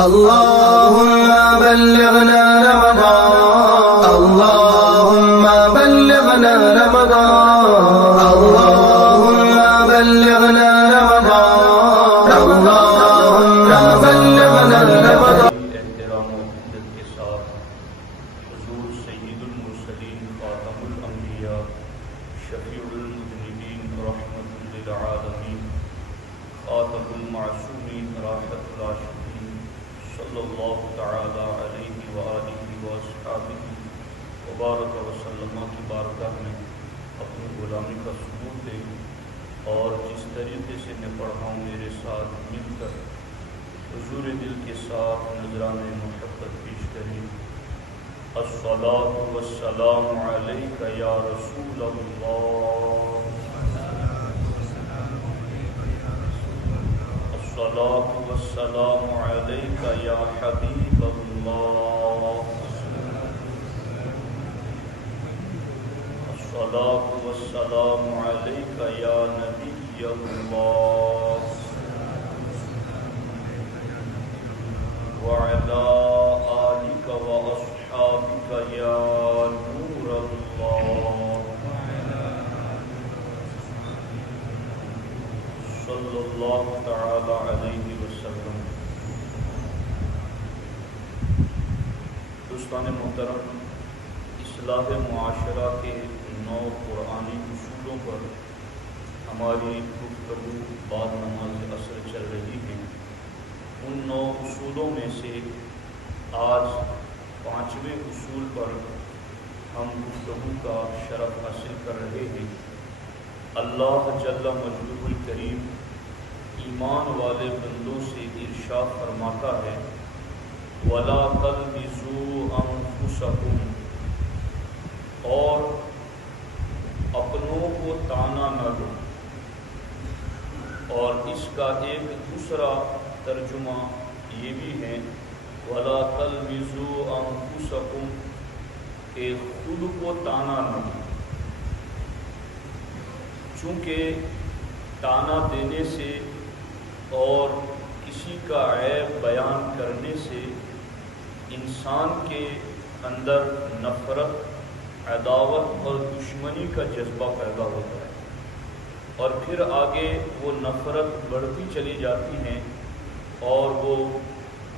اللهم بلغنا رمضان اللهم بلغنا رمضان اللهم بلغنا رمضان اللهم بلغنا رمضان احترام و عزت کے ساتھ حضور سید المرسلین خاتم الانبیاء شفیع المذنبین رحمت للعالمین خاتم المعصومین راحت العاشقین صلی اللہ تعالی علیہ وآلہ واصحابہ وبارک وسلم کی بارگاہ میں اپنی غلامی کا ثبوت دے اور جس طریقے سے میں پڑھا ہوں میرے ساتھ مل کر حضور دل کے ساتھ نذران محبت پیش کریں۔ الصلاۃ والسلام علیک یا رسول اللہ، الصلاۃ والسلام علیک یا حبیب اللہ، الصلاۃ والسلام علیک یا نبی اللہ وعلى آلك وأصحابك يا نور الله صلى الله تعالى عليه وسلم۔ دوستان محترم، اصلاح معاشرہ کے 9 قرآنی اصولوں پر ہماری گفتگو بعد نماز عصر چل رہی ہے۔ ان 9 اصولوں میں سے آج 5ویں اصول پر ہم گفتگو کا شرف حاصل کر رہے ہیں۔ اللہ جل مجدہ الکریم ایمان والے بندوں سے ارشاد فرماتا ہے وَلَا تَلْمِزُوا أَنفُسَكُمْ، اور اپنوں کو تانا نہ دو۔ اور اس کا ایک دوسرا ترجمہ یہ بھی ہے وَلَا تَلْمِزُوا أَنفُسَكُمْ، کہ خود کو تانا نہ دو، چونکہ تانا دینے سے اور کسی کا عیب بیان کرنے سے انسان کے اندر نفرت، عداوت اور دشمنی کا جذبہ پیدا ہوتا ہے، اور پھر آگے وہ نفرت بڑھتی چلی جاتی ہے اور وہ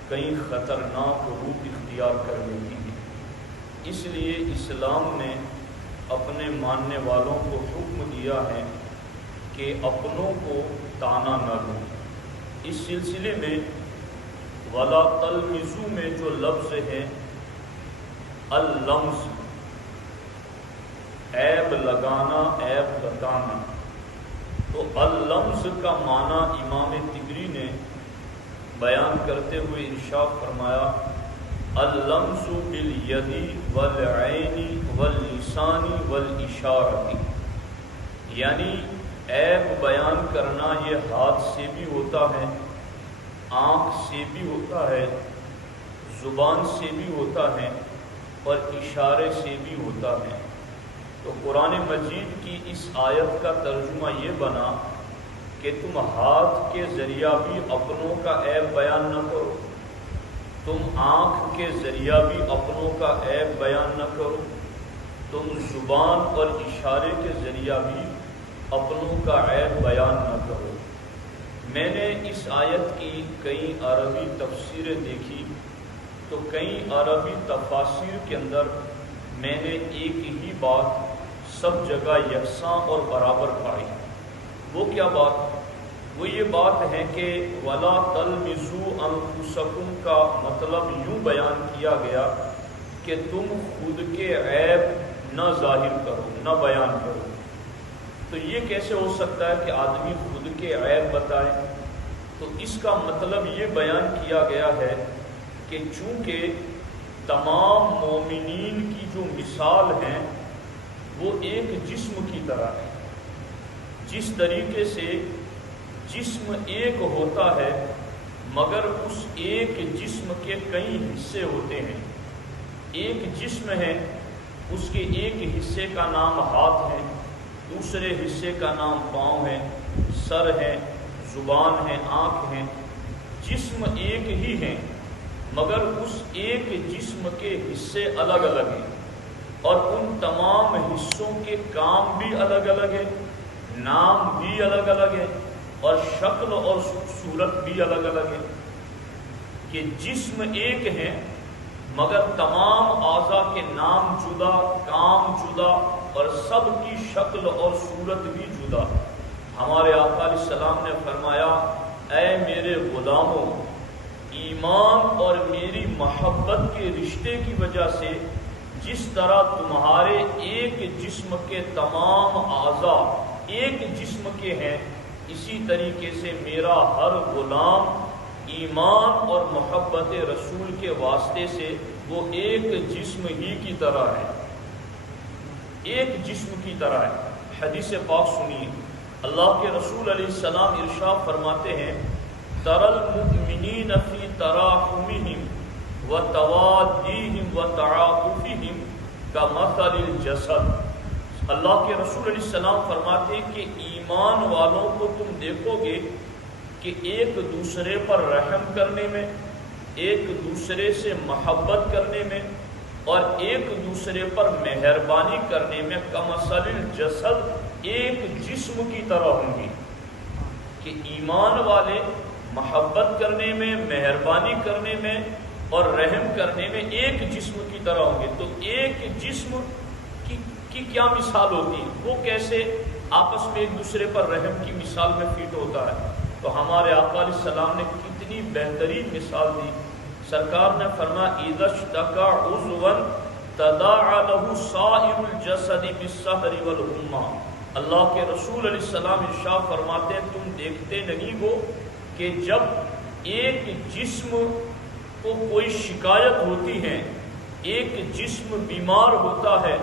کئی خطرناک روپ اختیار کر لیتی ہے۔ اس لیے اسلام نے اپنے ماننے والوں کو حکم دیا ہے کہ اپنوں کو تانا نہ دو۔ اس سلسلے میں وَلَا تَلْمِزُوا میں جو لفظ ہے اللمز، عیب لگانا، عیب بتانا، تو اللمز کا معنی امام طبری نے بیان کرتے ہوئے ارشاد فرمایا اللمز بالید والعین واللسان والاشارۃ، یعنی عیب بیان کرنا یہ ہاتھ سے بھی ہوتا ہے، آنکھ سے بھی ہوتا ہے، زبان سے بھی ہوتا ہے اور اشارے سے بھی ہوتا ہے۔ تو قرآن مجید کی اس آیت کا ترجمہ یہ بنا کہ تم ہاتھ کے ذریعہ بھی اپنوں کا عیب بیان نہ کرو، تم آنکھ کے ذریعہ بھی اپنوں کا عیب بیان نہ کرو، تم زبان اور اشارے کے ذریعہ بھی اپنوں کا عیب بیان نہ کرو۔ میں نے اس آیت کی کئی عربی تفسیریں دیکھی تو کئی عربی تفاسیر کے اندر میں نے ایک ہی بات سب جگہ یکساں اور برابر پائی۔ وہ کیا بات؟ وہ یہ بات ہے کہ وَلَا تَلْمِزُوا أَنفُسَكُمْ کا مطلب یوں بیان کیا گیا کہ تم خود کے عیب نہ ظاہر کرو، نہ بیان کرو۔ تو یہ کیسے ہو سکتا ہے کہ آدمی خود کے عیب بتائے؟ تو اس کا مطلب یہ بیان کیا گیا ہے کہ چونکہ تمام مومنین کی جو مثال ہیں وہ ایک جسم کی طرح ہے۔ جس طریقے سے جسم ایک ہوتا ہے مگر اس ایک جسم کے کئی حصے ہوتے ہیں۔ ایک جسم ہے، اس کے ایک حصے کا نام ہاتھ ہے، دوسرے حصے کا نام پاؤں ہے، سر ہے، زبان ہے، آنکھ ہے۔ جسم ایک ہی ہیں مگر اس ایک جسم کے حصے الگ الگ ہیں، اور ان تمام حصوں کے کام بھی الگ الگ ہیں، نام بھی الگ الگ ہیں، اور شکل اور صورت بھی الگ الگ ہے۔ کہ جسم ایک ہیں مگر تمام اعضاء کے نام جدا، کام جدا، اور سب کی شکل اور صورت بھی جدا۔ ہمارے آقا علیہ السلام نے فرمایا، اے میرے غلاموں، ایمان اور میری محبت کے رشتے کی وجہ سے جس طرح تمہارے ایک جسم کے تمام اعضاء ایک جسم کے ہیں، اسی طریقے سے میرا ہر غلام ایمان اور محبت رسول کے واسطے سے وہ ایک جسم ہی کی طرح ہے، ایک جسم کی طرح ہے۔ حدیث پاک سنیے، اللہ کے رسول علیہ السلام ارشاد فرماتے ہیں، تَرَى الْمُؤْمِنِينَ فِي تَرَاحُمِهِمْ وَتَوَادِّيهِمْ وَتَعَاطُفِهِمْ كَمَثَلِ الْجَسَدِ۔ اللہ کے رسول علیہ السلام فرماتے ہیں کہ ایمان والوں کو تم دیکھو گے کہ ایک دوسرے پر رحم کرنے میں، ایک دوسرے سے محبت کرنے میں، اور ایک دوسرے پر مہربانی کرنے میں کمثل الجسد، ایک جسم کی طرح ہوں گی۔ کہ ایمان والے محبت کرنے میں، مہربانی کرنے میں اور رحم کرنے میں ایک جسم کی طرح ہوں گے۔ تو ایک جسم کی کیا مثال ہوتی ہے؟ وہ کیسے آپس میں ایک دوسرے پر رحم کی مثال میں فٹ ہوتا ہے؟ تو ہمارے آقا علیہ السلام نے کتنی بہترین مثال دی۔ سرکار نے فرمایا، اذا اشتکا عضوا تداعى له سائر الجسد بالسحر والحمى۔ اللہ کے رسول علیہ السلام ارشاد فرماتے ہیں، تم دیکھتے نہیں ہو کہ جب ایک جسم کو کوئی شکایت ہوتی ہے، ایک جسم بیمار ہوتا ہے،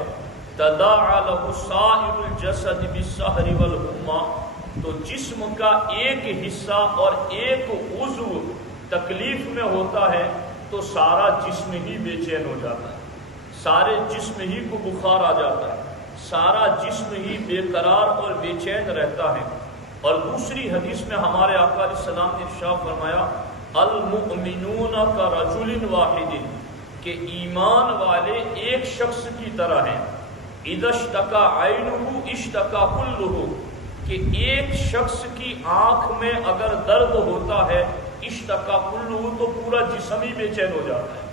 تداعى له سائر الجسد بالسحر والحمى، تو جسم کا ایک حصہ اور ایک عضو تکلیف میں ہوتا ہے تو سارا جسم ہی بے چین ہو جاتا ہے، سارے جسم ہی کو بخار آ جاتا ہے، سارا جسم ہی بے قرار اور بے چین رہتا ہے۔ اور دوسری حدیث میں ہمارے آقا علیہ السلام نے ارشاد فرمایا، المؤمنون کرجل واحد، کہ ایمان والے ایک شخص کی طرح ہیں، اذا اشتکا عینہ اشتکا کلہ، کہ ایک شخص کی آنکھ میں اگر درد ہوتا ہے، اشتکا کلہ، تو پورا جسم ہی بے چین ہو جاتا ہے۔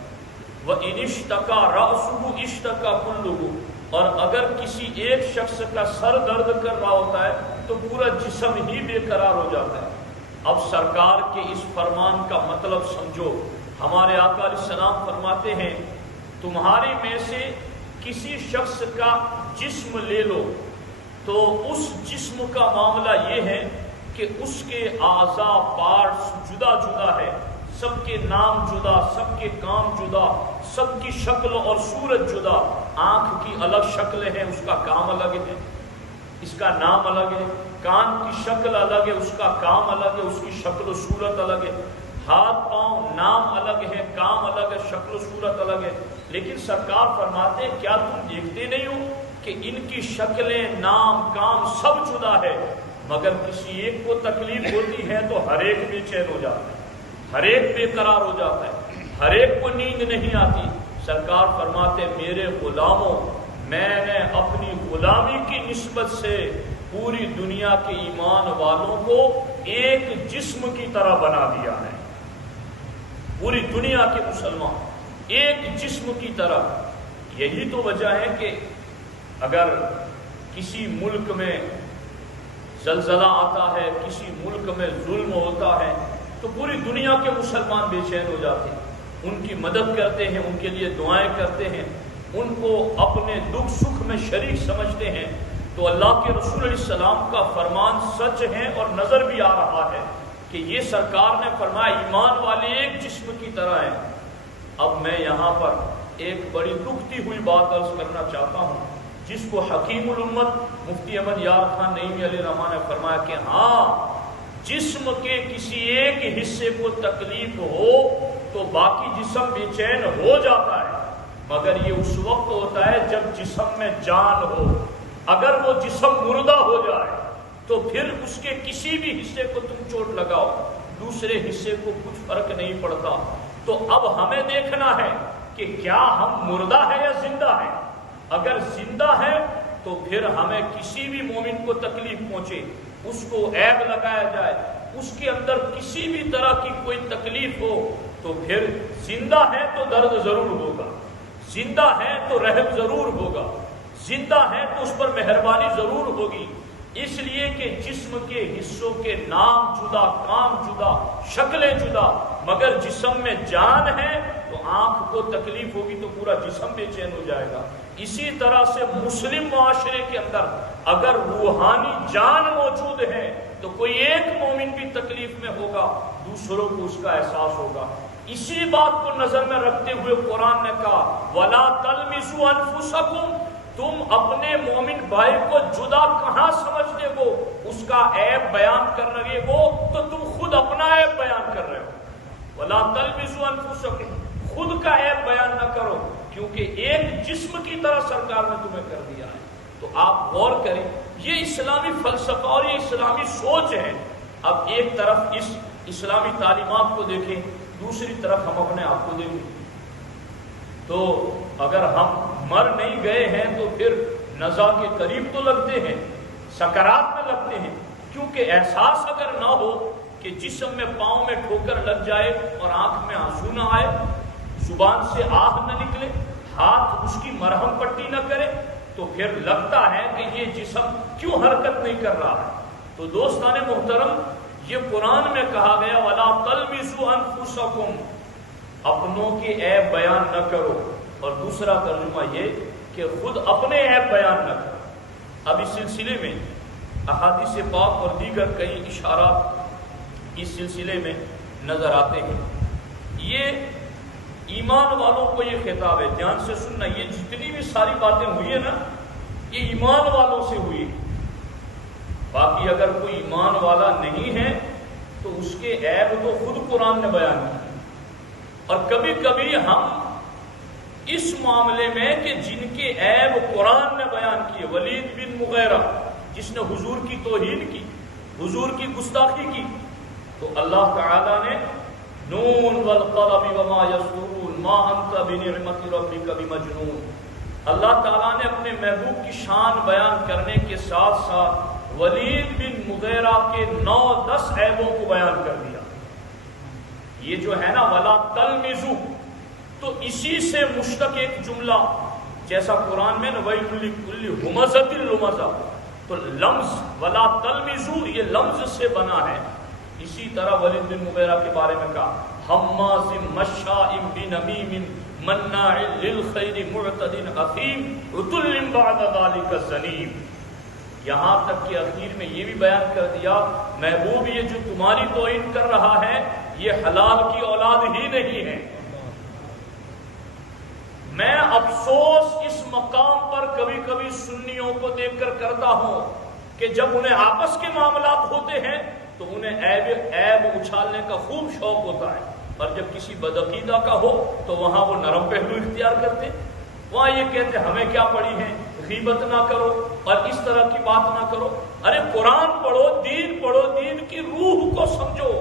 وَإِنِ اشْتَكَى رَأْسُهُ اشْتَكَى كُلُّهُ، اور اگر کسی ایک شخص کا سر درد کر رہا ہوتا ہے تو پورا جسم ہی بے قرار ہو جاتا ہے۔ اب سرکار کے اس فرمان کا مطلب سمجھو۔ ہمارے آقا علیہ السلام فرماتے ہیں، تمہارے میں سے کسی شخص کا جسم لے لو تو اس جسم کا معاملہ یہ ہے کہ اس کے اعضاء پارٹس جدا جدا ہے، سب کے نام جدا، سب کے کام جدا، سب کی شکل اور صورت جدا۔ آنکھ کی الگ شکل ہے، اس کا کام الگ ہے، اس کا نام الگ ہے۔ کان کی شکل الگ ہے، اس کا کام الگ ہے، اس کی شکل و صورت الگ ہے۔ ہاتھ پاؤں نام الگ ہے، کام الگ ہے، شکل و صورت الگ ہے۔ لیکن سرکار فرماتے ہیں، کیا تم دیکھتے نہیں ہو کہ ان کی شکلیں، نام، کام سب جدا ہے، مگر کسی ایک کو تکلیف ہوتی ہے تو ہر ایک بے چین ہو جاتا ہے، ہر ایک بے قرار ہو جاتا ہے، ہر ایک کو نیند نہیں آتی۔ سرکار فرماتے، میرے غلاموں، میں نے اپنی غلامی کی نسبت سے پوری دنیا کے ایمان والوں کو ایک جسم کی طرح بنا دیا ہے۔ پوری دنیا کے مسلمان ایک جسم کی طرح۔ یہی تو وجہ ہے کہ اگر کسی ملک میں زلزلہ آتا ہے، کسی ملک میں ظلم ہوتا ہے، تو پوری دنیا کے مسلمان بے چین ہو جاتے ہیں، ان کی مدد کرتے ہیں، ان کے لیے دعائیں کرتے ہیں، ان کو اپنے دکھ سکھ میں شریک سمجھتے ہیں۔ تو اللہ کے رسول علیہ السلام کا فرمان سچ ہے اور نظر بھی آ رہا ہے کہ یہ سرکار نے فرمایا، ایمان والے ایک جسم کی طرح ہیں۔ اب میں یہاں پر ایک بڑی دکھتی ہوئی بات عرض کرنا چاہتا ہوں، جس کو حکیم الامت مفتی احمد یار خان نعیمی علیہ الرحمہ نے فرمایا کہ ہاں، جسم کے کسی ایک حصے کو تکلیف ہو تو باقی جسم بے چین ہو جاتا ہے، مگر یہ اس وقت ہوتا ہے جب جسم میں جان ہو۔ اگر وہ جسم مردہ ہو جائے تو پھر اس کے کسی بھی حصے کو تم چوٹ لگاؤ، دوسرے حصے کو کچھ فرق نہیں پڑتا۔ تو اب ہمیں دیکھنا ہے کہ کیا ہم مردہ ہیں یا زندہ ہیں. اگر زندہ ہیں تو پھر ہمیں کسی بھی مومن کو تکلیف پہنچے، اس کو عیب لگایا جائے، اس کے اندر کسی بھی طرح کی کوئی تکلیف ہو، تو پھر زندہ ہے تو درد ضرور ہوگا، زندہ ہے تو رحم ضرور ہوگا، زندہ ہے تو اس پر مہربانی ضرور ہوگی. اس لیے کہ جسم کے حصوں کے نام جدا، کام جدا، شکلیں جدا، مگر جسم میں جان ہے تو آنکھ کو تکلیف ہوگی تو پورا جسم بے چین ہو جائے گا. اسی طرح سے مسلم معاشرے کے اندر اگر روحانی جان موجود ہے تو کوئی ایک مومن بھی تکلیف میں ہوگا، دوسروں کو اس کا احساس ہوگا. اسی بات کو نظر میں رکھتے ہوئے قرآن نے کہا وَلَا تَلْمِزُوا أَنفُسَكُمْ، تم اپنے مومن بھائی کو جدا کہاں سمجھتے ہو؟ اس کا عیب بیان کر رہے ہو تو تم خود اپنا عیب بیان کر رہے ہو. وَلَا تَلْمِزُوا أَنفُسَكُمْ، خود کا عیب بیان نہ کرو، کیونکہ ایک جسم کی طرح سرکار نے تمہیں کر دیا ہے. تو آپ غور کریں، یہ اسلامی فلسفہ اور یہ اسلامی سوچ ہے. اب ایک طرف اس اسلامی تعلیمات کو دیکھیں، دوسری طرف ہم اپنے آپ کو دیکھیں. تو اگر ہم مر نہیں گئے ہیں تو پھر نزا کے قریب تو لگتے ہیں، سکرات میں لگتے ہیں، کیونکہ احساس اگر نہ ہو کہ جسم میں پاؤں میں ٹھوکر لگ جائے اور آنکھ میں آنسو نہ آئے، زبان سے آہ نہ نکلے، ہاتھ اس کی مرہم پٹی نہ کرے، تو پھر لگتا ہے کہ یہ جسم کیوں حرکت نہیں کر رہا ہے. تو دوستان محترم، یہ قرآن میں کہا گیا وَلَا تَلْمِزُوا أَنفُسَكُمْ، اپنوں کے عیب بیان نہ کرو. اور دوسرا ترجمہ یہ کہ خود اپنے عیب بیان نہ کرو. اب اس سلسلے میں احادیث پاک اور دیگر کئی اشارات اس سلسلے میں نظر آتے ہیں. یہ ایمان والوں کو یہ خطاب ہے، دھیان سے سننا. یہ جتنی بھی ساری باتیں ہوئی ہیں نا، یہ ایمان والوں سے ہوئی. باقی اگر کوئی ایمان والا نہیں ہے تو اس کے عیب تو خود قرآن نے بیان کیا. اور کبھی کبھی ہم اس معاملے میں کہ جن کے عیب قرآن نے بیان کیے، ولید بن مغیرہ جس نے حضور کی توہین کی، حضور کی گستاخی کی، تو اللہ تعالیٰ نے نون والقلم وما یسطرون ما انت بنعمت ربک بمجنون، اللہ تعالیٰ نے اپنے محبوب کی شان بیان کرنے کے ساتھ ساتھ ولید بن مغیرہ کے 9-10 عیبوں کو بیان کر دیا. یہ جو ہے نا ولا تلمزو، تو اسی سے مشتق ایک جملہ جیسا قرآن میں وَيْلٌ لِكُلِّ ہُمَزَةٍ لُمَزَةٍ، تو لمز ولا تلمزو یہ لمز سے بنا ہے. اسی طرح ولید بن مغیرہ کے بارے میں کہا حماز مشاء بنمیم مناع للخیر معتد اثیم عتل بعد ذلك زنیم. یہاں تک کہ اخیر میں یہ بھی بیان کر دیا محبوب یہ جو تمہاری توہین کر رہا ہے یہ حلال کی اولاد ہی نہیں ہے. میں افسوس اس مقام پر کبھی کبھی سنیوں کو دیکھ کر کرتا ہوں کہ جب انہیں آپس کے معاملات ہوتے ہیں تو انہیں عیب اچھالنے کا خوب شوق ہوتا ہے، اور جب کسی بدعقیدہ کا ہو تو وہاں وہ نرم پہلو اختیار کرتے، وہاں یہ کہتے ہمیں کیا پڑی ہے، غیبت نہ کرو اور اس طرح کی بات نہ کرو. ارے قرآن پڑھو، دین کی روح کو سمجھو.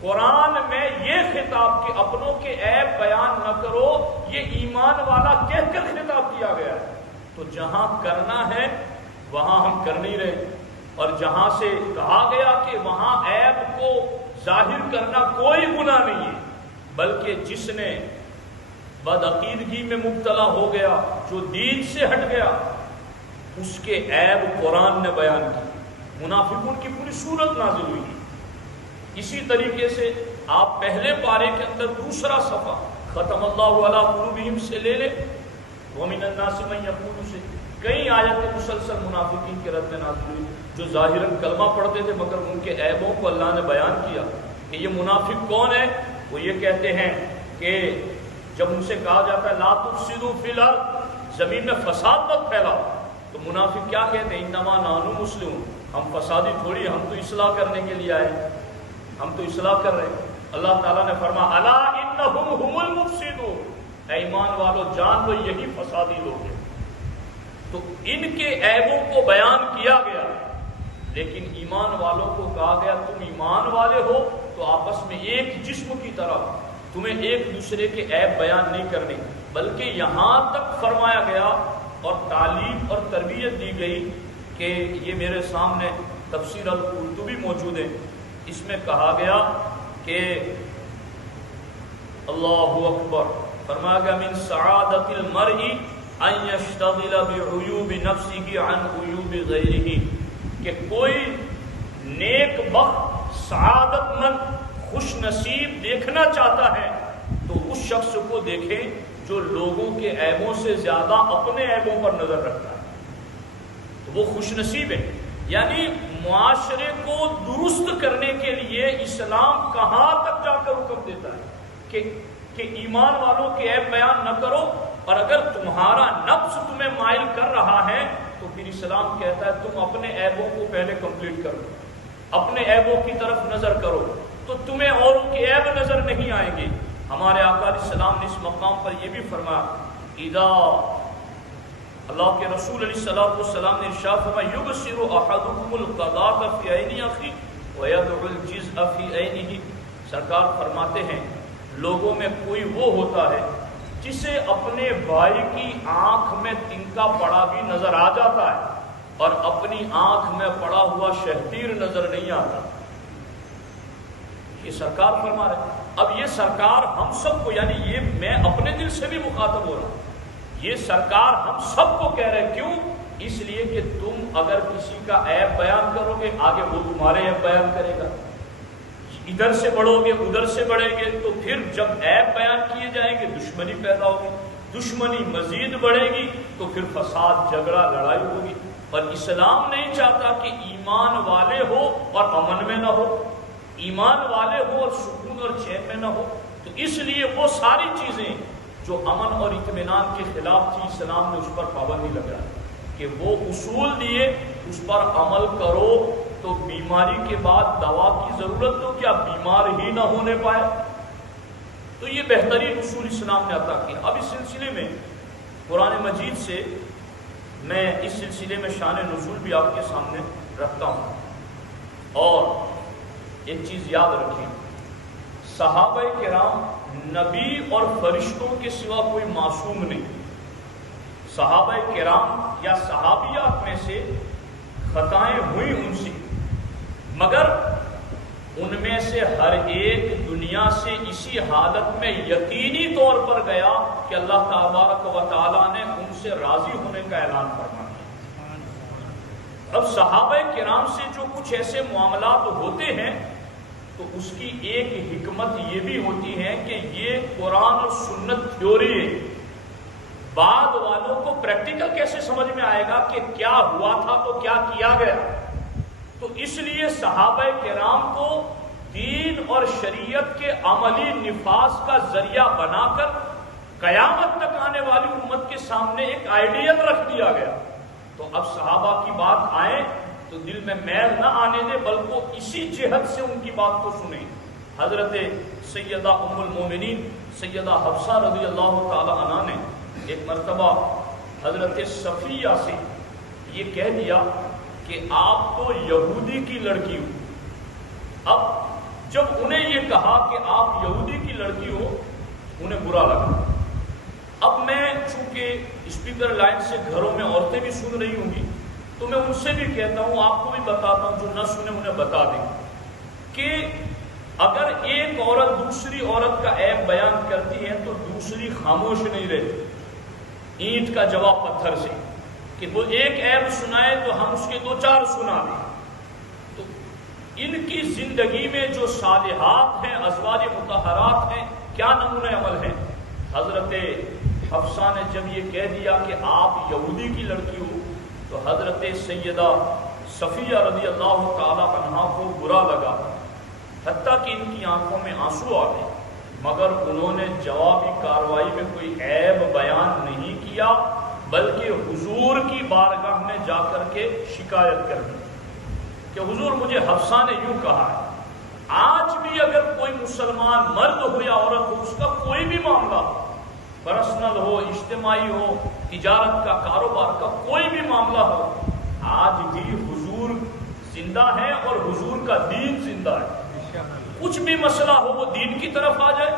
قرآن میں یہ خطاب کہ اپنوں کے عیب بیان نہ کرو، یہ ایمان والا کہہ کر خطاب کیا گیا ہے. تو جہاں کرنا ہے وہاں ہم کر نہیں رہے، اور جہاں سے کہا گیا کہ وہاں عیب کو ظاہر کرنا کوئی گناہ نہیں ہے، بلکہ جس نے بدعقیدگی میں مبتلا ہو گیا، جو دین سے ہٹ گیا، اس کے عیب قرآن نے بیان کی. منافقون کی پوری صورت نازل ہوئی. اسی طریقے سے آپ پہلے پارے کے اندر دوسرا صفحہ ختم اللہ علی قلوبہم سے لے لیں، ومن الناس من یقول سے کئی آیتیں مسلسل منافقین کے رد میں نازل ہوئی جو ظاہراً کلمہ پڑھتے تھے مگر ان کے عیبوں کو اللہ نے بیان کیا کہ یہ منافق کون ہے. وہ یہ کہتے ہیں کہ جب ان سے کہا جاتا ہے لا تفسدوا فی الارض، زمین میں فساد مت پھیلاؤ، تو منافق کیا کہتے ہیں انما نحن مسلمون، ہم فسادی تھوڑی، ہم تو اصلاح کرنے کے لیے آئے، ہم تو اصلاح کر رہے ہیں. اللہ تعالیٰ نے فرمایا الا انہم هم المفسدون، اے ایمان والو جان لو یہی فسادی لوگ ہیں. تو ان کے عیبوں کو بیان کیا گیا، لیکن ایمان والوں کو کہا گیا تم ایمان والے ہو تو آپس میں ایک جسم کی طرح تمہیں ایک دوسرے کے عیب بیان نہیں کرنے، بلکہ یہاں تک فرمایا گیا اور تعلیم اور تربیت دی گئی کہ یہ میرے سامنے تفسیر القرطبی موجود ہے، اس میں کہا گیا کہ اللہ اکبر، فرمایا گیا من سعادت المرء ان یشتغل بعیوب نفسہ عن عیوب غیرہ، کہ کوئی نیک بخت سعادت مند خوش نصیب دیکھنا چاہتا ہے تو اس شخص کو دیکھیں جو لوگوں کے عیبوں سے زیادہ اپنے عیبوں پر نظر رکھتا ہے، تو وہ خوش نصیب ہے۔ یعنی معاشرے کو درست کرنے کے لیے اسلام کہاں تک جا کر حکم دیتا ہے کہ ایمان والوں کے عیب بیان نہ کرو، اور اگر تمہارا نفس تمہیں مائل کر رہا ہے تو پھر اسلام کہتا ہے تم اپنے عیبوں کو پہلے کمپلیٹ کرو، اپنے عیبوں کی طرف نظر کرو، تو تمہیں اوروں کے عیب نظر نہیں آئیں گے۔ ہمارے آقا علیہ السلام نے اس مقام پر یہ بھی فرمایا، اذا اللہ کے رسول علیہ السلام نے ارشاد فرمایا یبصر احدکم القضاء فی عین اخیہ ویدعو الجزء فی عینہ، سرکار فرماتے ہیں لوگوں میں کوئی وہ ہوتا ہے جسے اپنے بھائی کی آنکھ میں تنکا پڑا بھی نظر آ جاتا ہے اور اپنی آنکھ میں پڑا ہوا شہتیر نظر نہیں آتا۔ یہ سرکار فرما رہے ہیں۔ اب یہ سرکار ہم سب کو، یعنی یہ میں اپنے دل سے بھی مخاطب ہو رہا ہوں، یہ سرکار ہم سب کو کہہ رہے ہیں، کیوں؟ اس لیے کہ تم اگر کسی کا عیب بیان کرو گے آگے وہ تمہارے عیب بیان کرے گا، ادھر سے بڑھو گے ادھر سے بڑھیں گے، تو پھر جب عیب بیان کیے جائیں گے دشمنی پیدا ہوگی، دشمنی مزید بڑھے گی تو پھر فساد، جھگڑا، لڑائی ہوگی، اور اسلام نہیں چاہتا کہ ایمان والے ہو اور امن میں نہ ہو، ایمان والے ہو اور سکون اور چین میں نہ ہو۔ تو اس لیے وہ ساری چیزیں جو امن اور اطمینان کے خلاف تھی، اسلام نے اس پر پابندی لگا کہ وہ اصول دیے اس پر عمل کرو، تو بیماری کے بعد دوا کی ضرورت تو کیا بیمار ہی نہ ہونے پائے۔ تو یہ بہترین اصول اسلام نے عطا کیا۔ اب اس سلسلے میں قرآن مجید سے میں اس سلسلے میں شان نزول بھی آپ کے سامنے رکھتا ہوں، اور ایک چیز یاد رکھیں، صحابہ کرام نبی اور فرشتوں کے سوا کوئی معصوم نہیں۔ صحابہ کرام یا صحابیات میں سے خطائیں ہوئی ان سے، مگر ان میں سے ہر ایک دنیا سے اسی حالت میں یقینی طور پر گیا کہ اللہ تبارک و تعالیٰ نے ان سے راضی ہونے کا اعلان فرما دیا۔ اب صحابہ کرام سے جو کچھ ایسے معاملات ہوتے ہیں تو اس کی ایک حکمت یہ بھی ہوتی ہے کہ یہ قرآن اور سنت تھیوری ہے، بعد والوں کو پریکٹیکل کیسے سمجھ میں آئے گا کہ کیا ہوا تھا تو کیا کیا گیا۔ تو اس لیے صحابہ کرام کو دین اور شریعت کے عملی نفاذ کا ذریعہ بنا کر قیامت تک آنے والی امت کے سامنے ایک آئیڈیل رکھ دیا گیا۔ تو اب صحابہ کی بات آئے تو دل میں میل نہ آنے دے، بلکہ اسی جہت سے ان کی بات کو سنیں۔ حضرت سیدہ ام المومنین سیدہ حفصہ رضی اللہ تعالی عنہ نے ایک مرتبہ حضرت صفیہ سے یہ کہہ دیا کہ آپ تو یہودی کی لڑکی ہو۔ اب جب انہیں یہ کہا کہ آپ یہودی کی لڑکی ہو، انہیں برا لگا۔ اب میں چونکہ اسپیکر لائن سے گھروں میں عورتیں بھی سن رہی ہوں گی تو میں ان سے بھی کہتا ہوں، آپ کو بھی بتاتا ہوں، جو نہ سنے انہیں بتا دیں کہ اگر ایک عورت دوسری عورت کا عیب بیان کرتی ہے تو دوسری خاموش نہیں رہتی، اینٹ کا جواب پتھر سے، کہ وہ ایک عیب سنائے تو ہم اس کے 2-4 سنا دیں۔ تو ان کی زندگی میں جو صالحات ہیں، ازواج مطہرات ہیں، کیا نمونہ عمل ہیں۔ حضرت حفصہ نے جب یہ کہہ دیا کہ آپ یہودی کی لڑکی ہو تو حضرت سیدہ صفیہ رضی اللہ تعالی عنہا کو برا لگا، حتیٰ کہ ان کی آنکھوں میں آنسو آ گئے، مگر انہوں نے جوابی کارروائی میں کوئی عیب بیان نہیں کیا، بلکہ حضور کی بارگاہ میں جا کر کے شکایت کر دی کہ حضور مجھے حفصہ نے یوں کہا ہے۔ آج بھی اگر کوئی مسلمان مرد ہو یا عورت ہو، اس کا کوئی بھی معاملہ، پرسنل ہو، اجتماعی ہو، تجارت کا، کاروبار کا کوئی بھی معاملہ ہو، آج بھی حضور زندہ ہے اور حضور کا دین زندہ ہے۔ کچھ بھی مسئلہ ہو وہ دین کی طرف آ جائے،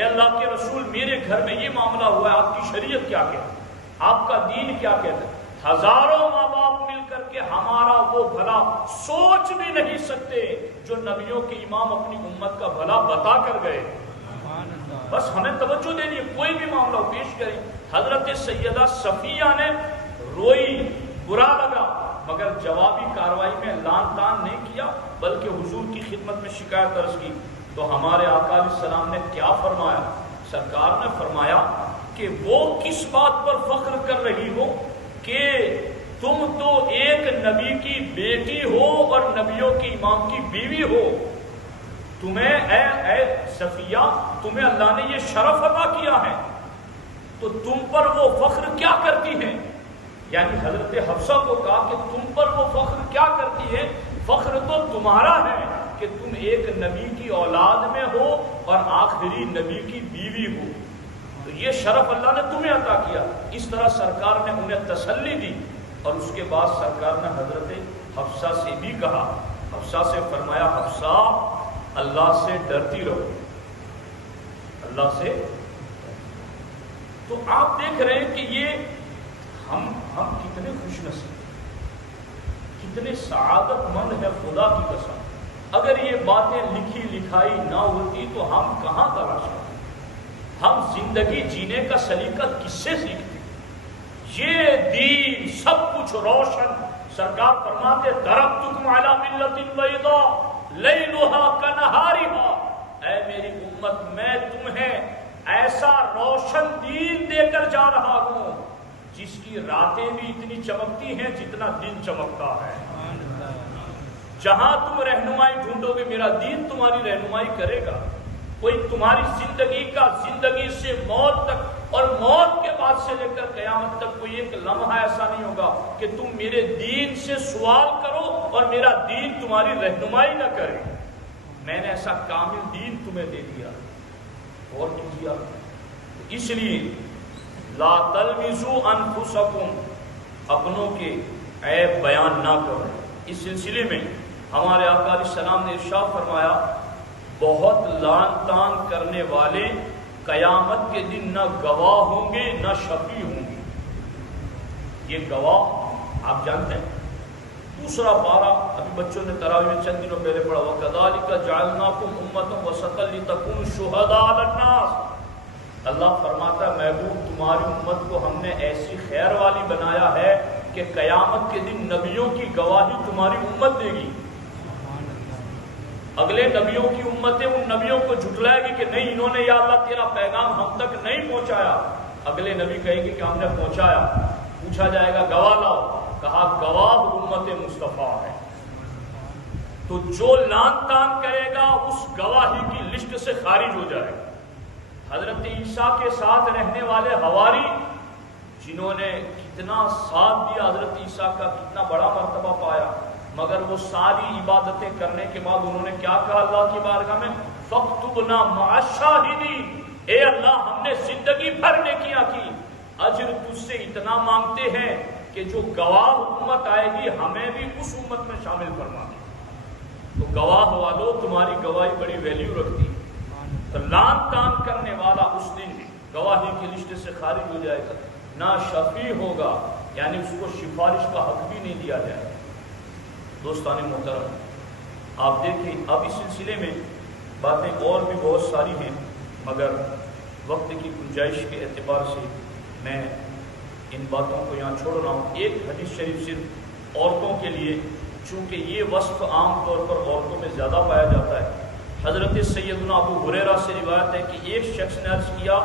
اے اللہ کے رسول میرے گھر میں یہ معاملہ ہوا ہے، آپ کی شریعت کیا کہتی ہے، آپ کا دین کیا کہتا ہے؟ ہزاروں ماں باپ مل کر کے ہمارا وہ بھلا سوچ بھی نہیں سکتے جو نبیوں کے امام اپنی امت کا بھلا بتا کر گئے۔ بس ہمیں توجہ دینی ہے، کوئی بھی معاملہ پیش کریں۔ حضرت سیدہ صفیہ نے روئی، برا لگا، مگر جوابی کاروائی میں لان تان نہیں کیا، بلکہ حضور کی خدمت میں شکایت درج کی۔ تو ہمارے آقا علیہ السلام نے کیا فرمایا؟ سرکار نے فرمایا کہ وہ کس بات پر فخر کر رہی ہو کہ تم تو ایک نبی کی بیٹی ہو اور نبیوں کے امام کی بیوی ہو، تمہیں اے صفیہ تمہیں اللہ نے یہ شرف عطا کیا ہے، تو تم پر وہ فخر کیا کرتی ہے؟ یعنی حضرت حفصہ کو کہا کہ تم پر وہ فخر کیا کرتی ہے؟ فخر تو تمہارا ہے کہ تم ایک نبی کی اولاد میں ہو اور آخری نبی کی بیوی ہو، تو یہ شرف اللہ نے تمہیں عطا کیا۔ اس طرح سرکار نے انہیں تسلی دی، اور اس کے بعد سرکار نے حضرت حفصہ سے بھی کہا، حفصہ سے فرمایا حفصہ اللہ سے ڈرتی رہو، اللہ سے۔ تو آپ دیکھ رہے ہیں کہ یہ ہم کتنے خوش نصیب، کتنے سعادت مند ہے، خدا کی قسم۔ اگر یہ باتیں لکھی لکھائی نہ ہوتی تو ہم کہاں تلاش کرتے؟ ہم زندگی جینے کا سلیقہ کس سے سیکھتے؟ یہ دین سب کچھ روشن، سرکار فرماتے ترکتکم علی ملت بیضاء لیلھا کنہارھا، اے میری امت میں تمہیں ایسا روشن دین دے کر جا رہا ہوں جس کی راتیں بھی اتنی چمکتی ہیں جتنا دن چمکتا ہے۔ جہاں تم رہنمائی ڈھونڈو گے میرا دین تمہاری رہنمائی کرے گا۔ کوئی تمہاری زندگی سے موت تک اور موت کے بعد سے لے کر قیامت تک کوئی ایک لمحہ ایسا نہیں ہوگا کہ تم میرے دین سے سوال کرو اور میرا دین تمہاری رہنمائی نہ کرے۔ میں نے ایسا کامل دین تمہیں دے دیا اور کیا، اس لیے لا تلمزوا انفسکم، اپنوں کے عیب بیان نہ کرو۔ اس سلسلے میں ہمارے آقا علیہ السلام نے ارشاد فرمایا بہت لان تان کرنے والے قیامت کے دن نہ گواہ ہوں گے نہ شفیع ہوں گے۔ یہ گواہ آپ جانتے ہیں، دوسرا پارہ ابھی بچوں نے تراویح میں چند دنوں پہلے پڑھا، وَكَذَلِكَ جَعَلْنَاكُمْ أُمَّةً وَسَطًا لِتَكُونُوا شُهَدَاءَ عَلَى النَّاسِ۔ اللہ فرماتا ہے محبوب تمہاری امت کو ہم نے ایسی خیر والی بنایا ہے کہ قیامت کے دن نبیوں کی گواہی تمہاری امت دے گی۔ اگلے نبیوں کی امتیں ان نبیوں کو جھٹلائے گی کہ نہیں انہوں نے یا اللہ تیرا پیغام ہم تک نہیں پہنچایا، اگلے نبی کہیں گے کہ ہم نے پہنچایا۔ پوچھا جائے گا گواہ لاؤ، کہا گواہ امت مصطفیٰ ہے۔ تو جو لان تان کرے گا اس گواہی کی لسٹ سے خارج ہو جائے گا۔ حضرت عیسیٰ کے ساتھ رہنے والے حواری جنہوں نے کتنا ساتھ دیا حضرت عیسیٰ کا، کتنا بڑا مرتبہ پایا، مگر وہ ساری عبادتیں کرنے کے بعد انہوں نے کیا کہا اللہ کی بارگاہ میں؟ فَاكْتُبْنَا مَعَ الشَّاهِدِينَ، اے اللہ ہم نے زندگی بھر نیکیاں کی، اجر تجھ سے اتنا مانگتے ہیں کہ جو گواہ امت آئے گی ہمیں بھی اس امت میں شامل فرما دے۔ تو گواہ والو تمہاری گواہی بڑی ویلیو رکھتی ہے۔ تو لان تان کرنے والا اس دن گواہی کی لسٹ سے خارج ہو جائے گا، نہ شفیع ہوگا، یعنی اس کو سفارش کا حق بھی نہیں دیا جائے گا۔ دوستان محترم آپ دیکھیں اب اس سلسلے میں باتیں اور بھی بہت ساری ہیں، مگر وقت کی گنجائش کے اعتبار سے میں ان باتوں کو یہاں چھوڑ رہا ہوں۔ ایک حدیث شریف صرف عورتوں کے لیے، چونکہ یہ وصف عام طور پر عورتوں میں زیادہ پایا جاتا ہے۔ حضرت سیدنا ابو ہریرہ سے روایت ہے کہ ایک شخص نے عرض کیا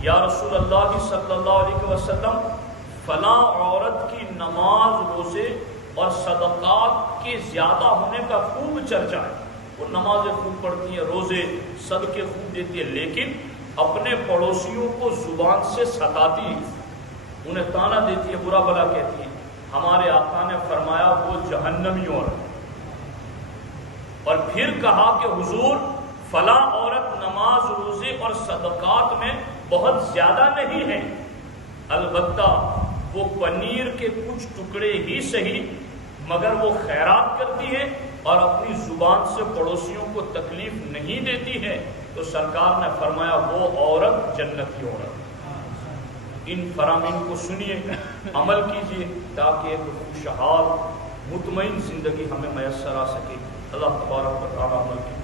یا رسول اللہ صلی اللہ علیہ وسلم فلاں عورت کی نماز، روزے اور صدقات کے زیادہ ہونے کا خوب چرچا ہے، وہ نمازیں خوب پڑھتی ہیں، روزے صدقے خوب دیتی ہے، لیکن اپنے پڑوسیوں کو زبان سے ستاتی ہے، انہیں تانا دیتی ہے، برا بھلا کہتی ہے۔ ہمارے آقا نے فرمایا وہ جہنمی عورت، اور پھر کہا کہ حضور فلاں عورت نماز، روزے اور صدقات میں بہت زیادہ نہیں ہے، البتہ وہ پنیر کے کچھ ٹکڑے ہی صحیح مگر وہ خیرات کرتی ہے اور اپنی زبان سے پڑوسیوں کو تکلیف نہیں دیتی ہے۔ تو سرکار نے فرمایا وہ جنتی عورت. ان فرامین کو سنیے، عمل کیجیے تاکہ ایک خوشحال مطمئن زندگی ہمیں میسر آ سکے. اللہ تبارک و تعالیٰ عمل کی